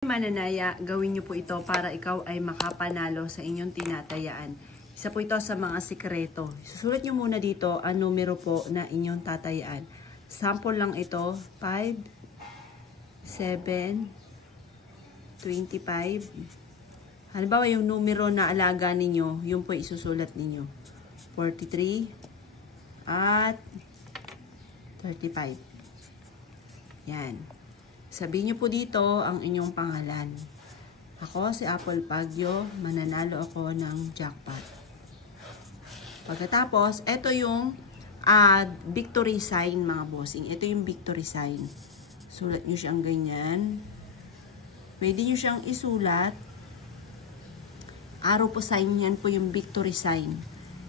Mananaya, gawin niyo po ito para ikaw ay makapanalo sa inyong tinatayaan. Isa po ito sa mga sikreto. Susulat niyo muna dito ang numero po na inyong tatayaan. Sample lang ito, 5, 7, 25. Halimbawa yung numero na alaga ninyo, yun po isusulat ninyo. 43 at 35. Yan. Sabihin niyo po dito ang inyong pangalan. Ako si Apple Pagyo, mananalo ako ng jackpot. Pagkatapos, ito yung victory sign mga bossing. Ito yung victory sign. Sulat niyo siyang ganyan. Pwede niyo siyang isulat. Arrow po sign yan po yung victory sign.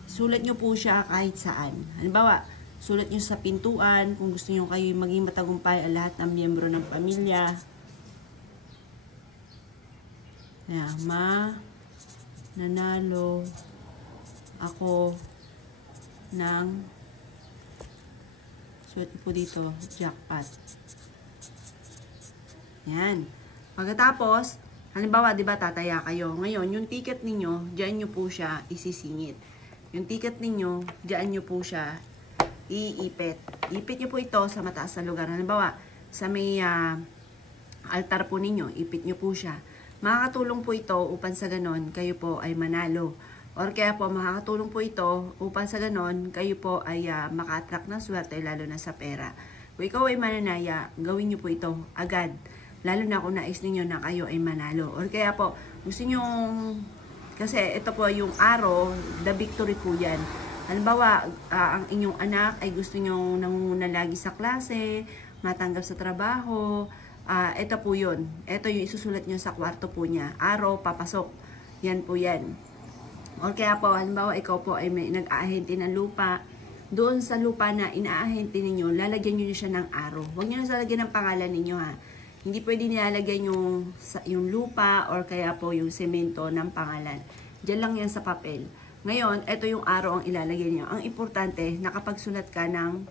Sulat niyo po siya kahit saan. Halimbawa, sulat nyo sa pintuan, kung gusto nyo kayo maging matagumpay ang lahat ng miyembro ng pamilya. Ayan, nanalo ako ng, sulat nyo po dito, jackpot. Ayan. Pagkatapos, halimbawa, di ba, tataya kayo. Ngayon, yung ticket ninyo, diyan nyo po siya isisingit. Yung ticket ninyo, diyan nyo po siya iipit. Ipit nyo po ito sa mataas na lugar. Halimbawa, sa may altar po ninyo, ipit nyo po siya. Makakatulong po ito upang sa ganon, kayo po ay manalo. Or kaya po, makakatulong po ito upang sa ganon, kayo po ay maka-attract ng swerte, lalo na sa pera. Kung ikaw ay mananaya, gawin nyo po ito agad. Lalo na kung nais ninyo na kayo ay manalo. Or kaya po, gusto nyo, kasi ito po yung arrow, the victory po yan. Halimbawa, ang inyong anak ay gusto nyo nangunguna lagi sa klase, matanggap sa trabaho, ito po yun. Ito yung isusulat nyo sa kwarto po niya. Araw, papasok. Yan po yan. O kaya po, halimbawa, ikaw po ay may nag-aahente ng lupa. Doon sa lupa na inaahente ninyo, lalagyan nyo siya ng araw. Huwag nyo na lalagyan ng pangalan ninyo ha. Hindi pwede nilalagyan yung lupa or kaya po yung semento ng pangalan. Diyan lang yan sa papel. Ngayon, ito yung araw ang ilalagay niyo. Ang importante, nakapagsulat ka ng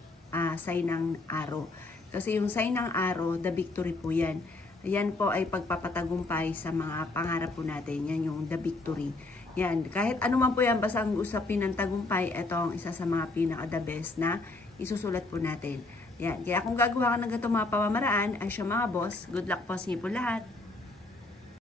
sign ng araw. Kasi yung sign ng araw, the victory po yan. Yan po ay pagpapatagumpay sa mga pangarap po natin. Yan yung the victory. Yan. Kahit ano man po yan, basta ang usapin ng tagumpay, ito ang isa sa mga pinaka-the best na isusulat po natin. Yan. Kaya kung gagawa ka ng ganitong mga pamamaraan, ay siya mga boss, good luck po sa inyo po lahat.